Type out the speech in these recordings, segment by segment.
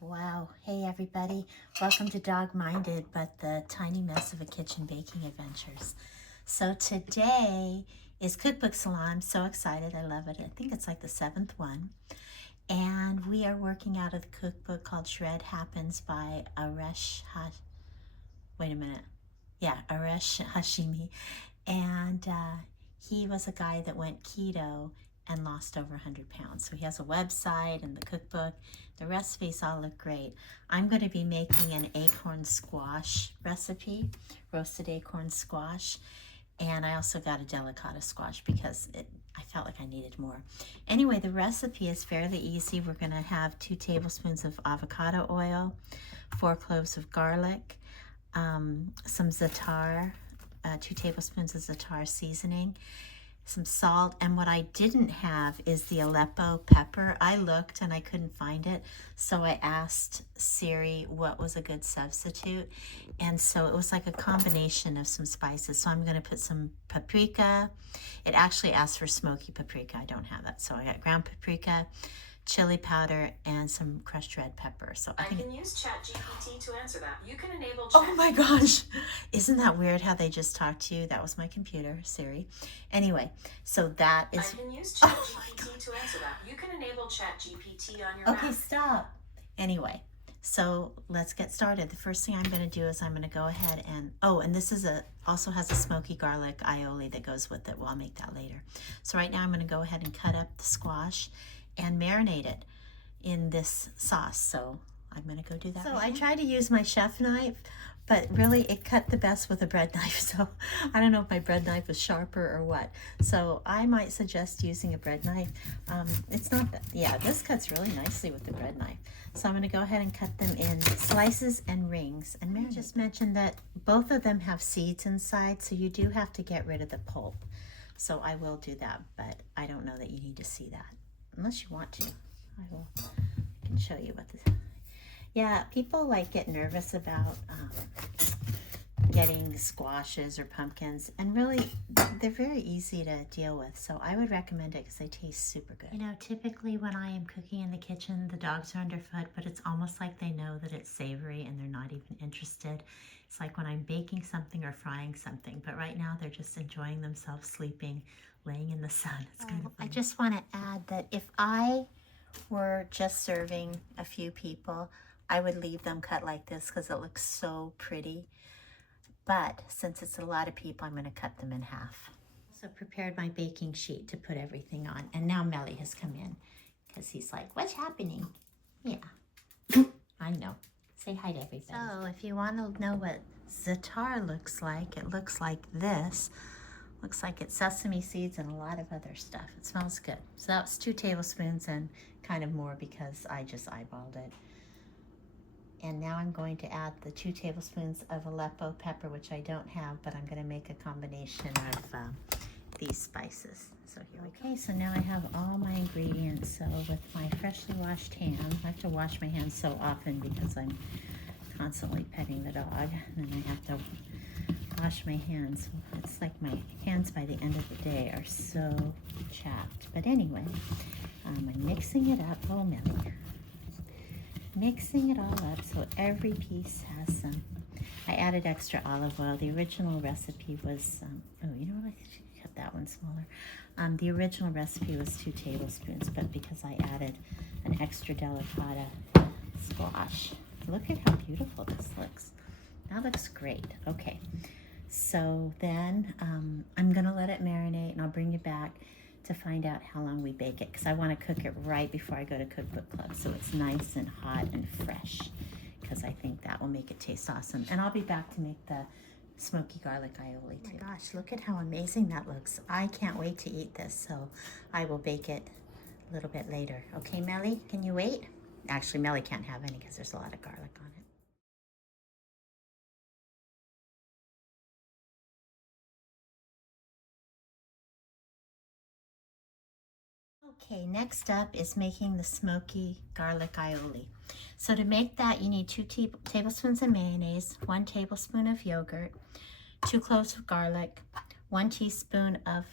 Wow. Hey everybody. Welcome to Dog Minded, but the tiny mess of a kitchen baking adventures. So today is Cookbook Salon. I'm so excited. I love it. I think it's like the 7th one. And we are working out of the cookbook called Shred Happens by Aresh Hashimi. And he was a guy that went keto and lost over 100 pounds. So he has a website and the cookbook. The recipes all look great. I'm going to be making an acorn squash recipe, roasted acorn squash. And I also got a delicata squash because I felt like I needed more. Anyway, the recipe is fairly easy. We're going to have 2 tablespoons of avocado oil, 4 cloves of garlic, some za'atar, 2 tablespoons of za'atar seasoning, some salt, and what I didn't have is the Aleppo pepper. I looked and I couldn't find it, so I asked Siri what was a good substitute, and so it was like a combination of some spices. So I'm going to put some paprika. It actually asked for smoky paprika. I don't have that, so I got ground paprika, chili powder, and some crushed red pepper. So I can use ChatGPT to answer that. You can enable Oh my gosh, isn't that weird how they just talk to you? That was my computer, Siri. Anyway, so that is... I can use ChatGPT to answer that. You can enable ChatGPT on your Okay, Mac. stop. Anyway, so let's get started. The first thing I'm going to do is I'm going to go ahead and... Oh, and this is also has a smoky garlic aioli that goes with it. Well, I'll make that later. So right now I'm going to go ahead and cut up the squash and marinate it in this sauce. So I'm going to go do that. So I tried to use my chef knife, but really it cut the best with a bread knife. So I don't know if my bread knife was sharper or what. So I might suggest using a bread knife. It's not that, yeah, this cuts really nicely with the bread knife. So I'm going to go ahead and cut them in slices and rings. And Mary just mentioned that both of them have seeds inside, so you do have to get rid of the pulp. So I will do that, but I don't know that you need to see that. Unless you want to. I can show you what this... Yeah, people like get nervous about getting squashes or pumpkins, and really they're very easy to deal with. So I would recommend it because they taste super good. You know, typically when I am cooking in the kitchen, the dogs are underfoot, but it's almost like they know that it's savory and they're not even interested. It's like when I'm baking something or frying something, but right now they're just enjoying themselves sleeping, laying in the sun. It's kind of fun. I just want to add that if I were just serving a few people, I would leave them cut like this because it looks so pretty. But since it's a lot of people, I'm going to cut them in half. So prepared my baking sheet to put everything on. And now Melly has come in because he's like, what's happening? Yeah, I know. Say hi to everybody. So if you want to know what za'atar looks like, it looks like this. Looks like it's sesame seeds and a lot of other stuff. It smells good. So that was 2 tablespoons and kind of more because I just eyeballed it. And now I'm going to add the 2 tablespoons of Aleppo pepper, which I don't have, but I'm going to make a combination of these spices. So here we go. Okay, so now I have all my ingredients. So with my freshly washed hands, I have to wash my hands so often because I'm constantly petting the dog, and then I have to wash my hands. It's like my hands by the end of the day are so chapped. But anyway, I'm mixing it up. Oh, Millie. Mixing it all up so every piece has some. I added extra olive oil. The original recipe was, oh, you know what? I should cut that one smaller. The original recipe was 2 tablespoons, but because I added an extra delicata squash. Look at how beautiful this looks. That looks great. Okay, so then I'm gonna let it marinate, and I'll bring you back to find out how long we bake it, because I want to cook it right before I go to Cookbook Club so it's nice and hot and fresh, because I think that will make it taste awesome. And I'll be back to make the smoky garlic aioli too. Oh my gosh, look at how amazing that looks. I can't wait to eat this, so I will bake it a little bit later. Okay, Melly, can you wait? Actually, Melly can't have any because there's a lot of garlic on it. Okay, next up is making the smoky garlic aioli. So to make that, you need 2 tablespoons of mayonnaise, 1 tablespoon of yogurt, 2 cloves of garlic, 1 teaspoon of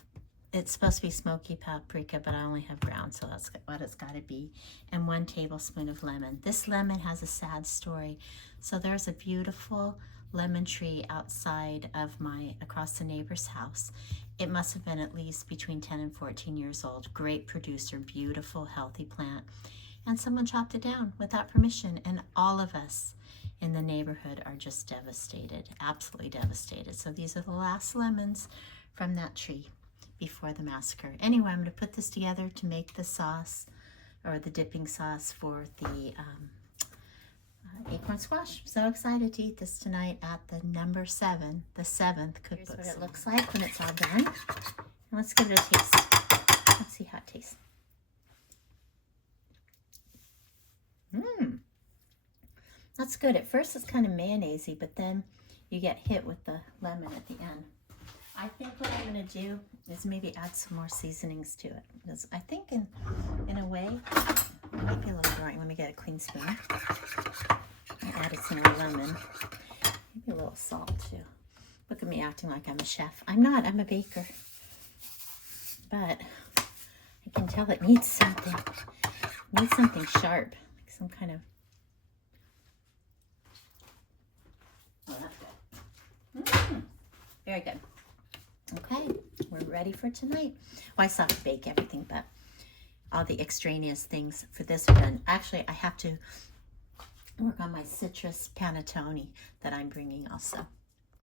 it's supposed to be smoky paprika, but I only have brown, so that's what it's got to be. And 1 tablespoon of lemon. This lemon has a sad story. So there's a beautiful lemon tree outside of across the neighbor's house. It must have been at least between 10 and 14 years old. Great producer, beautiful, healthy plant. And someone chopped it down without permission, and all of us in the neighborhood are just devastated, absolutely devastated. So these are the last lemons from that tree before the massacre. Anyway, I'm going to put this together to make the sauce, or the dipping sauce for the acorn squash. So excited to eat this tonight at the number 7, the 7th cookbook. Here's what it looks like when it's all done. And let's give it a taste. Let's see how it tastes. That's good. At first it's kind of mayonnaisey, but then you get hit with the lemon at the end. I think what I'm going to do is maybe add some more seasonings to it. Because I think in a way, it might be a little dry. Let me get a clean spoon. I added some lemon. Maybe a little salt too. Look at me acting like I'm a chef. I'm not. I'm a baker. But I can tell it needs something. It needs something sharp. Like some kind of... Oh, that's good. Very good. Okay, we're ready for tonight. Well, I still have to bake everything, but all the extraneous things for this are done. Actually, I have to work on my citrus panettone that I'm bringing also.